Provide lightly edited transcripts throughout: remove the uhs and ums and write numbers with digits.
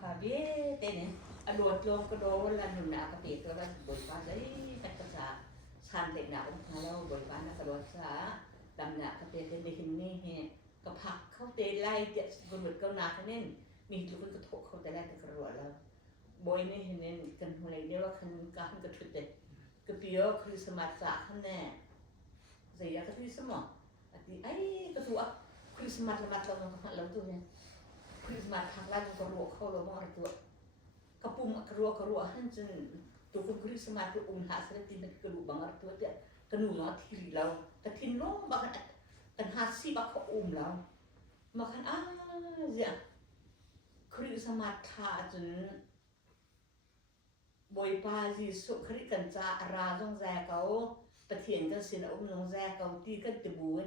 fa vie tene alot lo ko do la nu na ka te to la boi pa dai ka ka sa san le na om na lo boi pa na ka lo sa dam na ka te te hin ni he ka phak khau te lai te ko mut ko na ka nen mi tu ko thok khau te lai ka ro la boi ni hin nen kan hu lai de wa kan ka han ka thut te ka pio Christmas sa khan ne zai ya ka tu sama ati ai ka tu a Christmas la mat la ma la tu ne Christmas ทางร้านก็รัวเข้าเราบ้างตัวกระปุ่มกระรัวหันจนตัวคนคริสต์มาสตัวหาสติมันกระดูกบางตัวเดียวกระหนูน้อยทีเราแต่ทิ้งล้มบางกันหาซีบักเขาเรามาคันเจ้าคริสต์มาสทาจนบอยปาจีสุคริกันจ้าราจงแจเขาตะเทียนกันสินะลงแจเขาตีกันตะบูน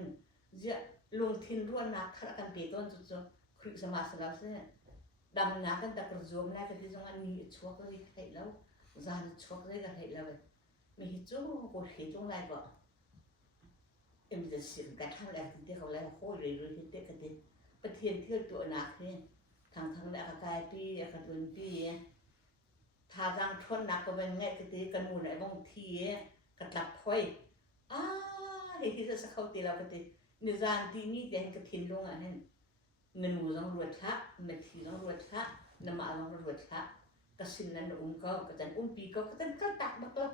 เจ้าลงทิ้งร้วนนักขณะกันเปียต้นจุดChristmas lah sih, damna kan tak kerja mana kerja jangan ni cuak lagi kayak lau, jangan cuak lagi kayak lau, mihiju kau hitung lagi kok, em jadi kata lagi kita kalau lagi kau relu kita kata, petian tiada tu nak ni, thang nak kakai pi, akan tuan pi, thang thon nak kau bengai kita kan mulai bang ti, katlap koi, kita sekau tiada kata, ni jangan tini jangan ketinlong ane. นนูต้องรวดชะนทีต้องรวดชะนมาต้องรวดชะกสินนั้นก็กจันปีก็จันก็ตักบักละ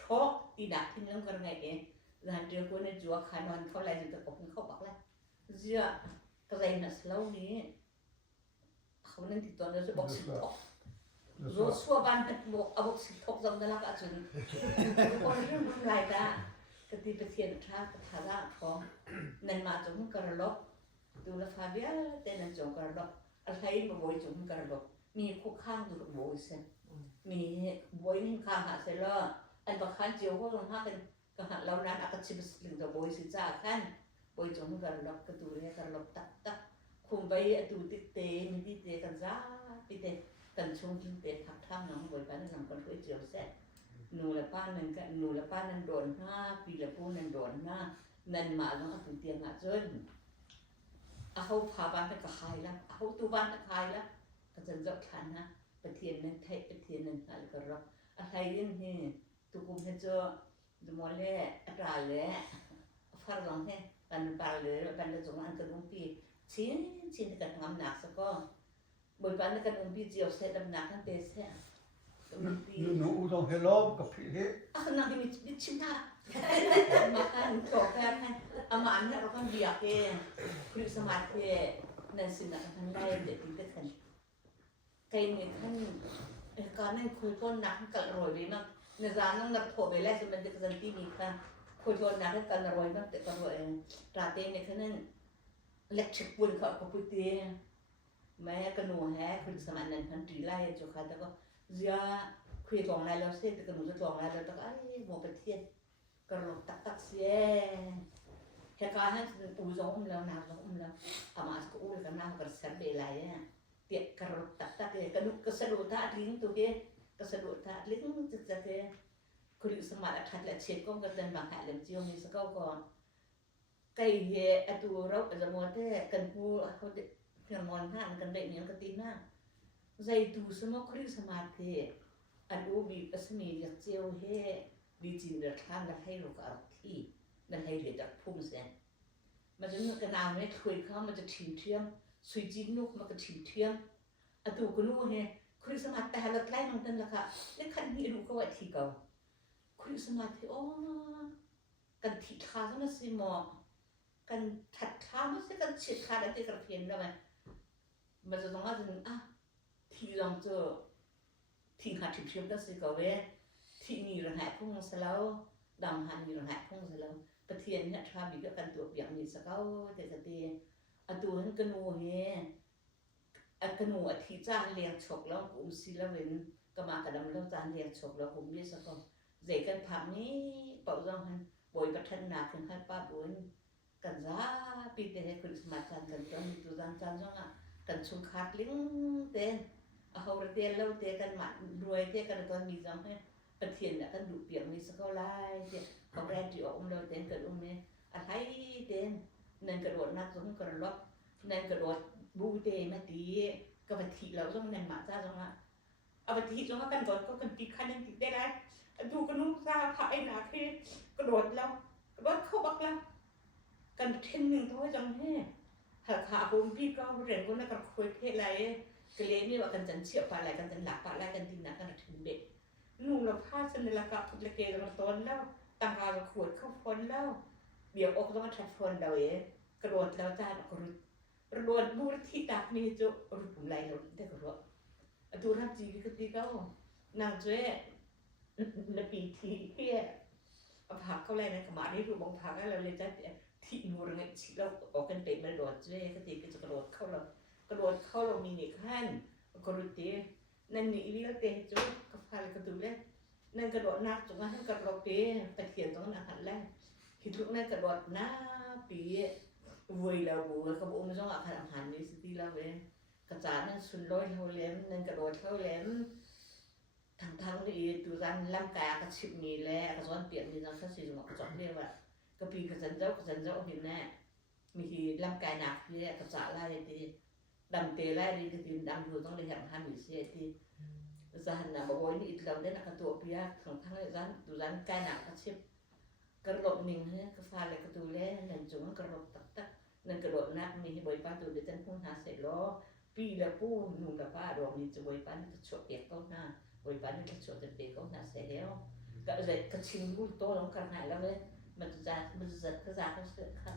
ท้อตีดักที่นั่งกันไงเองหลังเจอคนในจัวขานอนเขาไหลจนตะกบเขาบักละเจ้ากระไรนัสเล่านี้เขานั่นติดตัวนั้นจะบอกสิทอกรถชัวบ้านเป็นบอกเอาบอกสิทอกจำได้ละกันจนคนเรื่องไรได้กติปเทียนท่ากระทาละของนั่นมาจนกระลอกดูแลฟาเบียแต่นั่นจงกระดกอะไรมาบ่อยจงกระดกมีคู่ข้างดูกับบ่อยเส้นมีบ่อยนี่ข้างหาเสร็จแล้วอันบางครั้งเจียวก็ลงห้ากันก็หาเรานั้นอาจจะชิบสิงกับบ่อยสิจ้าขั้นบ่อยจงกระดกกระตูเนี่ยกระดกตักตักคุมไปดูติดเตมีติดเตกันจ้าติดเตกันชงติดเตทักท่าน้องบ่อยกันนั่งกันช่วยเจียวเสร็จหนูละป้านั่นกันหนูละป้านั่นโดน5 ปีละปูนั่นโดน5นั่นมาแล้วถึงเตียงอ่ะจนเขาพาบ้านไปกับใครแล้วเขาตัวบ้านกับใครแล้วก็จะจับขันนะประเทศนั้นไทยประเทศนั้นอะไรก็รับอะไรยิ่งเห็นตัวกุมเห็นจะมอลเล่อะไรเลยฟาร์ลองเห็นกันปลาเลยกันจะจงอันกันอุ้งปีชิ้นกันทำหนักสักก็บนบ้านกันอุ้งปีเจียวเสร็จดำหนักทั้งเตะเสร็จหนูต้องเฮลอกับพี่เฮ้นั่งที่มีชิ้นหน้ามาคันจบแค่ให้อามาเนี่ยเราต้องเบียกเองคริสต์มาสเองนั่นสิ่งนั้นทั้งได้เด็ดที่กันใครเนี่ยท่านการนั่งคุยต้นนักกันรวยดีมากในร้านนั่งนักโผล่ไปแล้วจะมันจะกันที่มีค่ะคุยต้นนักกันรวยมากแต่กันรวยราเต้เนี่ยท่านนั่นเล็กชิบปุ่นเขาก็พูดเตี้ยแม้กันหนูแฮคริสต์มาสนั้นท่านตีไล่จุกค่ะแต่ก็เจ้าคุยตรงไหนแล้วเสร็จแต่กันหนูจะตรงไหนแล้วแต่ก็ไอ้โมไปเที่ยวกระโดดตักเสียเหตุการณ์นั้นปูจงแล้วนาจงแล้วอามาสก็อุ้ยกันน้ำกระสับเบลัยเนี่ยเตียกระโดดตักเลยกระดุกกระสะดุดท่าลิ้นตัวเดียกระสะดุดท่าลิ้นจะเดียคุยสมาร์ททัดและเช็ดก้มกันเดินบางหายเล่มเจียวมีสักก่อนไก่เหี้ยตัวเราจะมัวแต่กันปูเขาเดือดมอนท่านกันเด็กเนี่ยกันตีหน้าใจดูสมองคุยสมาร์ทอันดูบีก็สมีอยากเจียวเฮดีจริงเดือดข้างกันให้ลูกเอาที่มันให้เดือดพุ่มเสียมันจะนึกกันเอาไม่คุยเขามันจะถิ่นเทียมสุยจีนนุกมันก็ถิ่นเทียมอะตัวก็รู้เนี่ยคุยสมาร์ทแต่ละใกล้มันตั้งละค่ะแล้วคันนี้รู้ก็ว่าที่เก่าคุยสมาร์ทโอ้กันทิศทางนั้นสิหมอกันถัดทางมันสิกันฉิดขาดอะไรกันเพียงได้ไหมมันจะต้องว่าถึงที่ลองเจอที่ขาดถิ่นเทียมก็สิเก่าเว้ที่นี่ระหายพุ่งเสลาดำหันมีระหายพุ่งเสลาประเทศเนี่ยทราบิก็กันตัวอย่างนี้สักเอาแต่กตีอันตัวนั้นกันโน่เฮอันกันโน่อธิจานเลี้ยงฉกแล้วผมสิละเว้นก็มากระดำแล้วจานเลี้ยงฉกแล้วผมเรียกสักเอาเด็กกันผักนี้เป่าจังหันบ่อยพัฒนาถึงขั้นป้าบุญกันจ้าปีเตะคุณสมัครจานกันตอนนี้ตัวจานจังอ่ะกันชุมขาดลิ้งเต้นเอาเตียนแล้วเตียกันหมันรวยเตียกันตอนมีจังให้ประเทศเนี่ยกันดูเปียกมีสักอะไรเตียเขาแรกที่ออกเราเต้นกันเนี่ยอะไรเต้นนั่นกระโดดนักสงกระลบนั่นกระโดดบูเตมาตี ก็ไปทีเราต้องนั่นมาจ้าจังละเอาไปทีจังว่ากันโดดก็กันตีคันยังติดได้ไรดูกันนุ่งซาผ้าไอ้หนาคือกระโดดแล้วกระโดดเข้าบักแล้วกันเทนหนึ่งเท่าจังเฮ่หาขาผมพี่ก็เรียนก็น่ากันคุยเพศไรก็เลยนี่ว่ากันจันเชี่ยวปลาอะไรกันจันหลักปลาอะไรกันดินนะกันถึงเด็กนุ่งเราผ้าเส้นละกับละเกลมาต้นแล้วต่างกายขวดเข้าฟอนแล้วเดี๋ยวอกต้องมาทัดฟอนเรากระโดดแล้วจ้ากระโดดบูรที่ตักนี่จุรุปุ่มไหลเราได้กระโดดดูท่าจีก็ตีก็นางเจ้ในปีที่เฮียผักเขาเลยนะขมาที่ถูกบังผักแล้วเราเลยจะที่นูรังไงเราออกกันเป็นกระโดดเจ้ก็ตีก็จะกระโดดเข้าเรากระโดดเข้าเรามีหนึ่งขั้นกระโดดตีนั่นนี่วิลเตจุก็พาเลยกระดูเลยนั่นกระโดดนักจุงให้กระโดดปีตะเคียนตรงนั้นหันแรกคิดลูกนั่นกระโดดหน้าปีvui là vui không ôm giống ở thành hành như thế là vậy cái giá nó xuân đôi thôi lém nên cái đồ thôi lém thằng thì tụi anh làm cái chip mì lẹ cái giòn tiệm thì nó sẽ sử dụng cái giòn này vậy cái pi cái dân dấu hiện nay mình thì làm cái nạp thì cái giá là thì đầm tê lại đi thì đầm vừa trong đây hàng hành mình sẽ thì giờ hành là bố đi ít làm đấy là cái tổ bia thằng này dân tụi anh cái nạp cái chip cái lột mình cái pha lại cái tụi lẹ nên chúng cái lột tắcนั่นกระโดดนักมีบอยป้าตัวเด็กจันพุ่งหาเสร็จแล้วปีละผู้นุ่งละป้าดอกมีจะบอยป้านี่ก็ชดเปียกก็หน้าบอยป้านี่ก็ชดเปียกก็หน้าเสร็จแล้วก็เลยก็ชิงรูดโตลงกระหายแล้วเลยมันจะก็จะเขาเสือกค่ะ